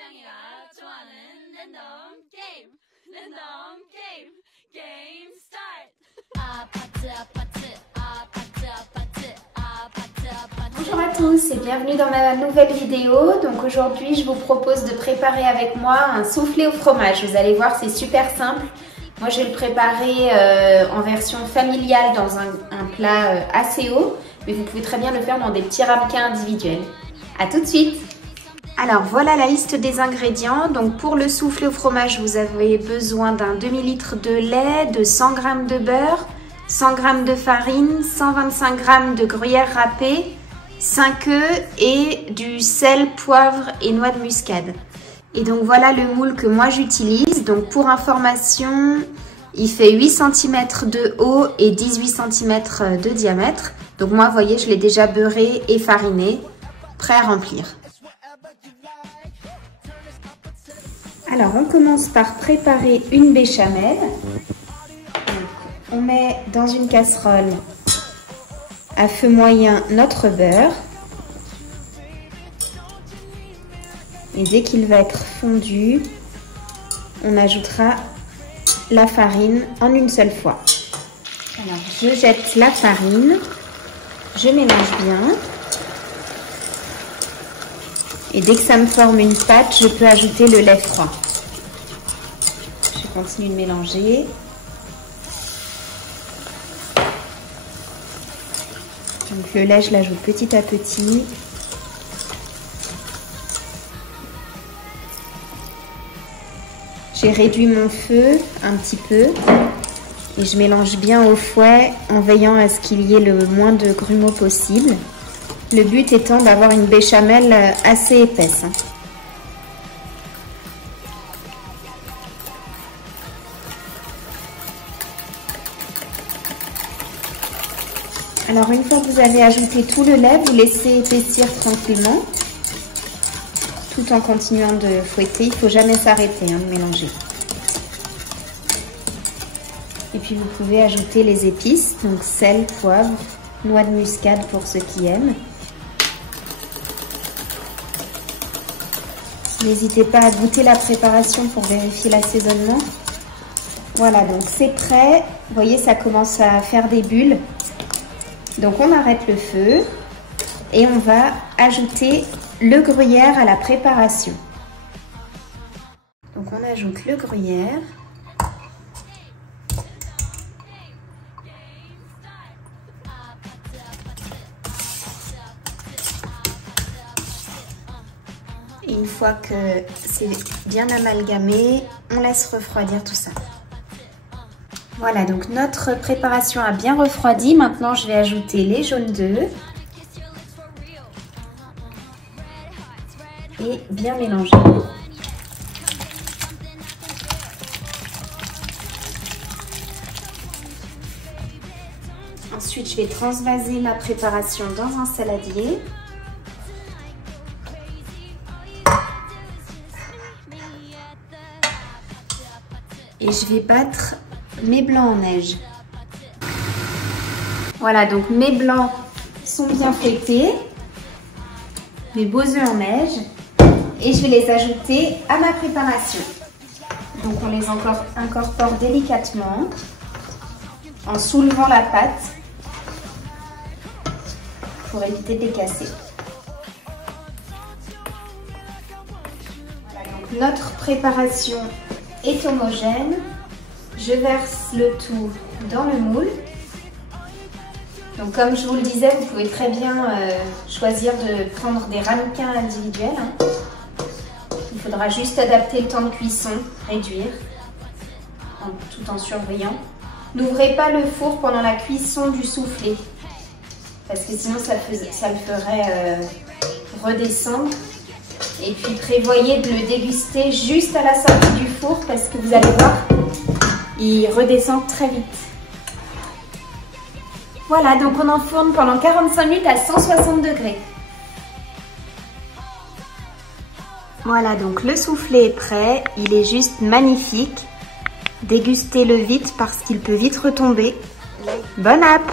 짱이가 좋아하는 랜덤 게임 스타트. Bonjour à tous et bienvenue dans ma nouvelle vidéo. Donc aujourd'hui je vous propose de préparer avec moi un soufflé au fromage. Vous allez voir, c'est super simple. Moi je vais le préparer en version familiale dans un plat assez haut, mais vous pouvez très bien le faire dans des petits ramequins individuels. A tout de suite. Alors voilà la liste des ingrédients. Donc pour le soufflé au fromage, vous avez besoin d'un demi-litre de lait, de 100 g de beurre, 100 g de farine, 125 g de gruyère râpée, 5 œufs et du sel, poivre et noix de muscade. Et donc voilà le moule que moi j'utilise. Donc pour information, il fait 8 cm de haut et 18 cm de diamètre. Donc moi, vous voyez, je l'ai déjà beurré et fariné, prêt à remplir. Alors on commence par préparer une béchamel. On met dans une casserole à feu moyen notre beurre. Et dès qu'il va être fondu, on ajoutera la farine en une seule fois. Alors je jette la farine, je mélange bien. Et dès que ça me forme une pâte, je peux ajouter le lait froid. Je continue de mélanger. Donc le lait, je l'ajoute petit à petit. J'ai réduit mon feu un petit peu et je mélange bien au fouet en veillant à ce qu'il y ait le moins de grumeaux possible. Le but étant d'avoir une béchamel assez épaisse. Alors une fois que vous avez ajouté tout le lait, vous laissez épaissir tranquillement tout en continuant de fouetter. Il ne faut jamais s'arrêter de mélanger. Et puis vous pouvez ajouter les épices, donc sel, poivre, noix de muscade pour ceux qui aiment. N'hésitez pas à goûter la préparation pour vérifier l'assaisonnement. Voilà, donc c'est prêt. Vous voyez, ça commence à faire des bulles. Donc on arrête le feu et on va ajouter le gruyère à la préparation. Donc on ajoute le gruyère. Et une fois que c'est bien amalgamé, on laisse refroidir tout ça. Voilà, donc notre préparation a bien refroidi. Maintenant, je vais ajouter les jaunes d'œufs. Et bien mélanger. Ensuite, je vais transvaser ma préparation dans un saladier. Et je vais battre mes blancs en neige. Voilà, donc mes blancs sont bien fouettés. Mes beaux œufs en neige. Et je vais les ajouter à ma préparation. Donc on les incorpore délicatement en soulevant la pâte pour éviter de les casser. Voilà, donc notre préparation est homogène. Je verse le tout dans le moule. Donc comme je vous le disais, vous pouvez très bien choisir de prendre des ramequins individuels. Il faudra juste adapter le temps de cuisson, réduire, tout en surveillant. N'ouvrez pas le four pendant la cuisson du soufflé, parce que sinon ça le ferait redescendre. Et puis prévoyez de le déguster juste à la sortie du four, parce que vous allez voir, il redescend très vite. Voilà, donc on enfourne pendant 45 minutes à 160 degrés. Voilà, donc le soufflé est prêt, il est juste magnifique. Dégustez-le vite parce qu'il peut vite retomber. Bon app!